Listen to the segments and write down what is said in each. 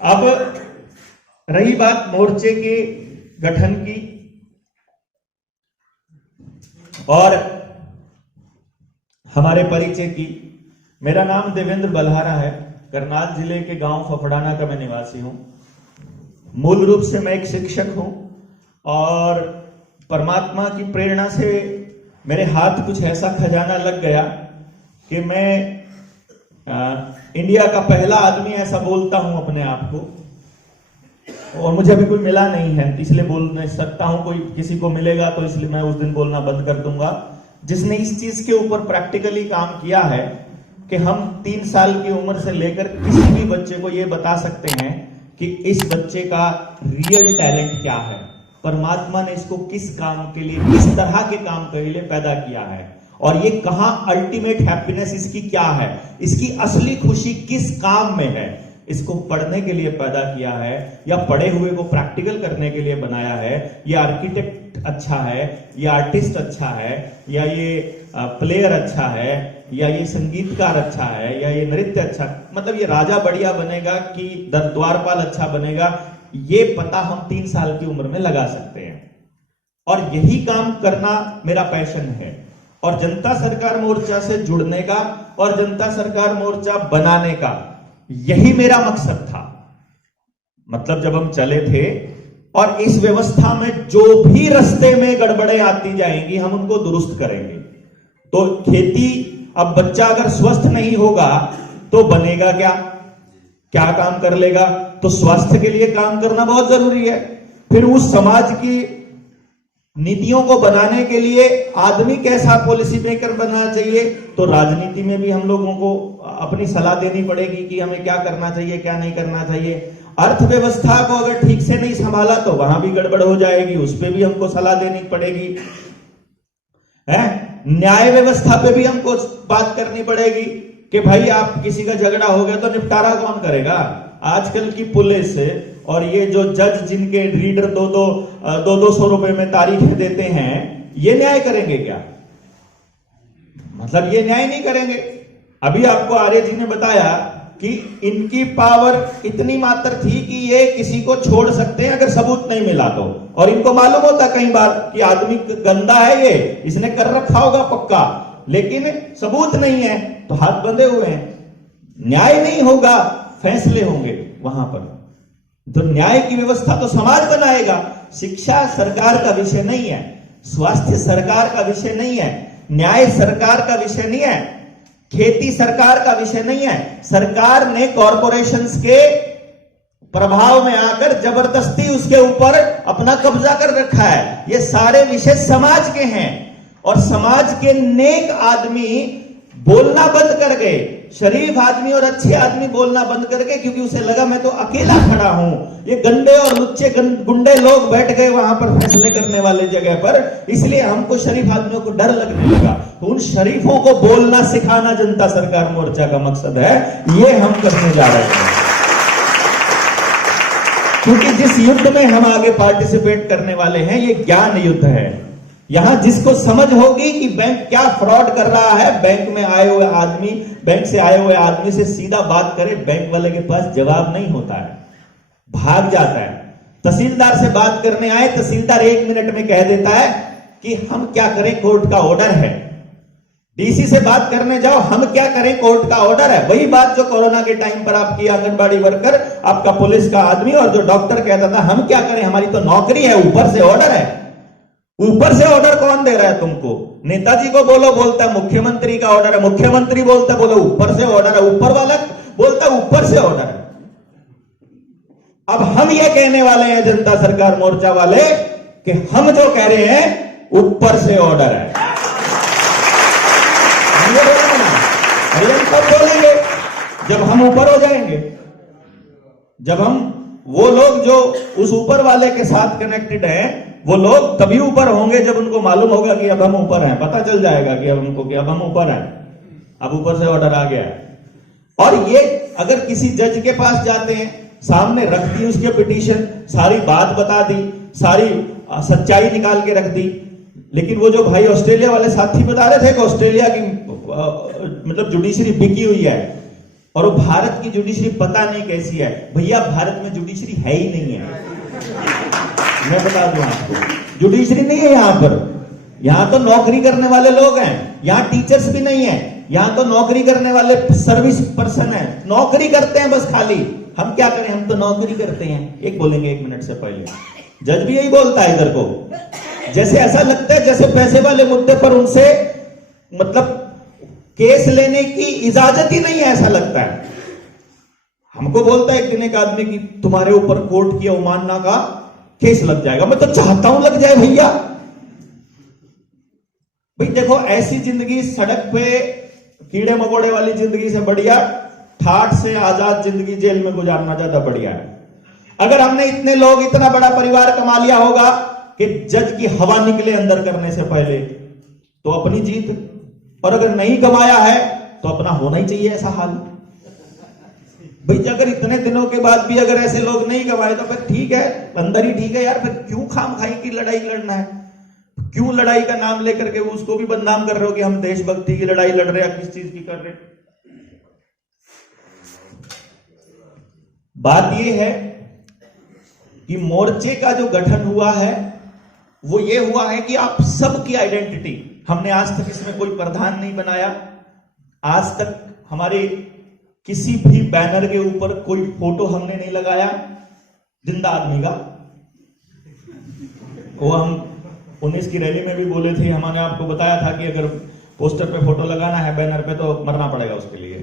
अब रही बात मोर्चे के गठन की और हमारे परिचय की। मेरा नाम देवेंद्र बलहारा है। करनाल जिले के गांव फफड़ाना का मैं निवासी हूं। मूल रूप से मैं एक शिक्षक हूं और परमात्मा की प्रेरणा से मेरे हाथ कुछ ऐसा खजाना लग गया कि मैं इंडिया का पहला आदमी ऐसा बोलता हूं अपने आप को, और मुझे अभी कोई मिला नहीं है इसलिए बोल नहीं सकता हूं। कोई किसी को मिलेगा तो इसलिए मैं उस दिन बोलना बंद कर दूंगा, जिसने इस चीज के ऊपर प्रैक्टिकली काम किया है कि हम 3 साल की उम्र से लेकर किसी भी बच्चे को यह बता सकते हैं कि इस बच्चे का रियल टैलेंट क्या है, परमात्मा ने इसको किस काम के लिए, किस तरह के काम के लिए पैदा किया है, और ये कहां अल्टीमेट हैप्पीनेस इसकी क्या है, इसकी असली खुशी किस काम में है। इसको पढ़ने के लिए पैदा किया है या पढ़े हुए को प्रैक्टिकल करने के लिए बनाया है। ये आर्किटेक्ट अच्छा है, ये आर्टिस्ट अच्छा है, या ये प्लेयर अच्छा है, या ये संगीतकार अच्छा है, या ये नृत्य अच्छा, मतलब ये राजा बढ़िया बनेगा कि द्वारपाल अच्छा बनेगा, ये पता हम 3 साल की उम्र में लगा सकते हैं। और यही काम करना मेरा पैशन है। और जनता सरकार मोर्चा से जुड़ने का और जनता सरकार मोर्चा बनाने का यही मेरा मकसद था। मतलब जब हम चले थे और इस व्यवस्था में जो भी रास्ते में गड़बड़े आती जाएंगी हम उनको दुरुस्त करेंगे। तो खेती, अब बच्चा अगर स्वस्थ नहीं होगा तो बनेगा क्या, क्या काम कर लेगा? तो स्वास्थ्य के लिए काम करना बहुत जरूरी है। फिर उस समाज की नीतियों को बनाने के लिए आदमी कैसा पॉलिसी मेकर बनना चाहिए, तो राजनीति में भी हम लोगों को अपनी सलाह देनी पड़ेगी कि हमें क्या करना चाहिए, क्या नहीं करना चाहिए। अर्थव्यवस्था को अगर ठीक से नहीं संभाला तो वहां भी गड़बड़ हो जाएगी, उस पर भी हमको सलाह देनी पड़ेगी। है न्याय व्यवस्था पे भी हमको बात करनी पड़ेगी कि भाई आप किसी का झगड़ा हो गया तो निपटारा कौन करेगा। आजकल की पुलिस और ये जो जज जिनके रीडर 200 रुपए में तारीखें देते हैं, ये न्याय करेंगे क्या? मतलब ये न्याय नहीं करेंगे। अभी आपको आर्य जी ने बताया कि इनकी पावर इतनी मात्र थी कि ये किसी को छोड़ सकते हैं अगर सबूत नहीं मिला तो, और इनको मालूम होता कई बार कि आदमी गंदा है, ये इसने कर रखा होगा पक्का, लेकिन सबूत नहीं है तो हाथ बंधे हुए हैं। न्याय नहीं होगा, फैसले होंगे वहां पर। तो न्याय की व्यवस्था तो समाज बनाएगा। शिक्षा सरकार का विषय नहीं है, स्वास्थ्य सरकार का विषय नहीं है, न्याय सरकार का विषय नहीं है, खेती सरकार का विषय नहीं है। सरकार ने कॉरपोरेशंस के प्रभाव में आकर जबरदस्ती उसके ऊपर अपना कब्जा कर रखा है। ये सारे विषय समाज के हैं और समाज के नेक आदमी बोलना बंद कर गए, शरीफ आदमी और अच्छे आदमी बोलना बंद कर गए, क्योंकि उसे लगा मैं तो अकेला खड़ा हूं, ये गंदे और लुच्चे गुंडे लोग बैठ गए वहां पर फैसले करने वाले जगह पर, इसलिए हमको शरीफ आदमियों को डर लगने लगा। तो उन शरीफों को बोलना सिखाना जनता सरकार मोर्चा का मकसद है, ये हम करने जा रहे हैं। क्योंकि जिस युद्ध में हम आगे पार्टिसिपेट करने वाले हैं ये ज्ञान युद्ध है। यहां जिसको समझ होगी कि बैंक क्या फ्रॉड कर रहा है, बैंक में आए हुए आदमी, बैंक से आए हुए आदमी से सीधा बात करे, बैंक वाले के पास जवाब नहीं होता है, भाग जाता है। तहसीलदार से बात करने आए, तहसीलदार 1 मिनट में कह देता है कि हम क्या करें, कोर्ट का ऑर्डर है। डीसी से बात करने जाओ, हम क्या करें, कोर्ट का ऑर्डर है। वही बात जो कोरोना के टाइम पर आपकी आंगनबाड़ी वर्कर, आपका पुलिस का आदमी और जो डॉक्टर कहता था हम क्या करें, हमारी तो नौकरी है, ऊपर से ऑर्डर है। ऊपर से ऑर्डर कौन दे रहा है तुमको? नेताजी को बोलो, बोलता है मुख्यमंत्री का ऑर्डर है, मुख्यमंत्री बोलता है, बोलो ऊपर से ऑर्डर है, ऊपर वाला बोलता है ऊपर से ऑर्डर है। अब हम ये कहने वाले हैं जनता सरकार मोर्चा वाले कि हम जो कह रहे हैं ऊपर से ऑर्डर है। अरे हम कब बोलेंगे? जब हम ऊपर हो जाएंगे, जब हम, वो लोग जो उस ऊपर वाले के साथ कनेक्टेड हैं वो लोग तभी ऊपर होंगे जब उनको मालूम होगा कि अब हम ऊपर हैं। पता चल जाएगा कि अब हमको कि अब हम ऊपर हैं, अब ऊपर से ऑर्डर आ गया है। और ये अगर किसी जज के पास जाते हैं, सामने रख दी उसके पिटीशन, सारी बात बता दी, सारी सच्चाई निकाल के रख दी, लेकिन वो जो भाई ऑस्ट्रेलिया वाले साथी बता रहे थे कि ऑस्ट्रेलिया की मतलब जुडिशरी बिकी हुई है, और वो भारत की जुडिशरी पता नहीं कैसी है। भैया भारत में जुडिशरी है ही नहीं है, मैं बता दूं आपको, जुडिशरी नहीं है यहां पर। यहां तो नौकरी करने वाले लोग हैं, यहां टीचर्स भी नहीं है, यहां तो नौकरी करने वाले सर्विस पर्सन है, नौकरी करते हैं बस खाली। हम क्या करें, हम तो नौकरी करते हैं। एक बोलेंगे 1 मिनट से पहले, जज भी यही बोलता है इधर को, जैसे ऐसा लगता है जैसे पैसे वाले मुद्दे पर उनसे मतलब केस लेने की इजाजत ही नहीं है, ऐसा लगता है। हमको बोलता है कि एक आदमी की तुम्हारे ऊपर कोर्ट की अवमानना का केस लग जाएगा। मैं तो चाहता हूं लग जाए भैया। भाई देखो, ऐसी जिंदगी सड़क पे कीड़े मकोड़े वाली जिंदगी से बढ़िया ठाठ से आजाद जिंदगी जेल में गुजारना ज्यादा बढ़िया है। अगर हमने इतने लोग, इतना बड़ा परिवार कमा लिया होगा कि जज की हवा निकले अंदर करने से पहले, तो अपनी जीत। और अगर नहीं कमाया है तो अपना होना ही चाहिए ऐसा हाल। भाई अगर इतने दिनों के बाद भी अगर ऐसे लोग नहीं कमाए तो फिर ठीक है, अंदर ही ठीक है यार। फिर क्यों खामखाई की लड़ाई लड़ना है? क्यों लड़ाई का नाम लेकर के उसको भी बदनाम कर रहे हो कि हम देशभक्ति की लड़ाई लड़ रहे हैं, किस चीज की कर रहे? बात यह है कि मोर्चे का जो गठन हुआ है वो ये हुआ है कि आप सबकी आइडेंटिटी, हमने आज तक इसमें कोई प्रधान नहीं बनाया, आज तक हमारे किसी भी बैनर के ऊपर कोई फोटो हमने नहीं लगाया जिंदा आदमी का। वो हम 19 की रैली में भी बोले थे, हमने आपको बताया था कि अगर पोस्टर पे फोटो लगाना है बैनर पे तो मरना पड़ेगा उसके लिए,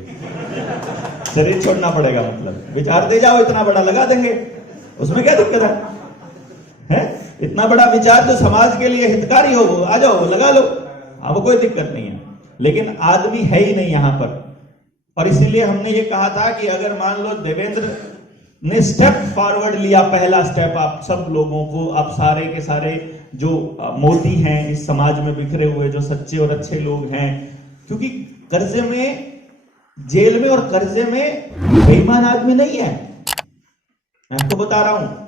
शरीर छोड़ना पड़ेगा। मतलब विचार दे जाओ, इतना बड़ा लगा देंगे, उसमें क्या दिक्कत है? इतना बड़ा विचार जो समाज के लिए हितकारी हो, वो आ जाओ लगा लो, अब कोई दिक्कत नहीं है। लेकिन आदमी है ही नहीं यहां पर, और इसीलिए हमने ये कहा था कि अगर मान लो देवेंद्र ने स्टेप फॉरवर्ड लिया, पहला स्टेप, आप सब लोगों को, आप सारे के सारे जो मोती हैं इस समाज में बिखरे हुए, जो सच्चे और अच्छे लोग हैं, क्योंकि कर्जे में, जेल में और कर्जे में बेईमान आदमी नहीं है, मैं आपको बता रहा हूं।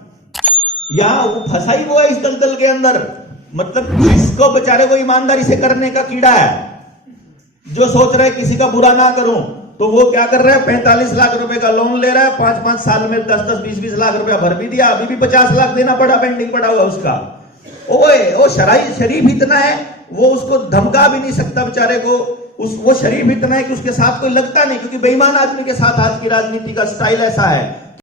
यहां वो फंसा ही वो है इस दलदल के अंदर, मतलब जिसको बेचारे को ईमानदारी से करने का कीड़ा है, जो सोच रहे किसी का बुरा ना करूं, तो वो क्या कर रहा है, 45 लाख रुपए का लोन ले रहा है, 5-5 साल में 10-10, 20-20 लाख रुपया भर भी दिया, अभी भी 50 लाख देना पड़ा, पेंडिंग पड़ा हुआ उसका। ओए वो शरीफ इतना है, वो उसको धमका भी नहीं सकता बेचारे को, वो शरीफ इतना है कि उसके साथ कोई लगता नहीं, क्योंकि बेईमान आदमी के साथ आज की राजनीति का स्टाइल ऐसा है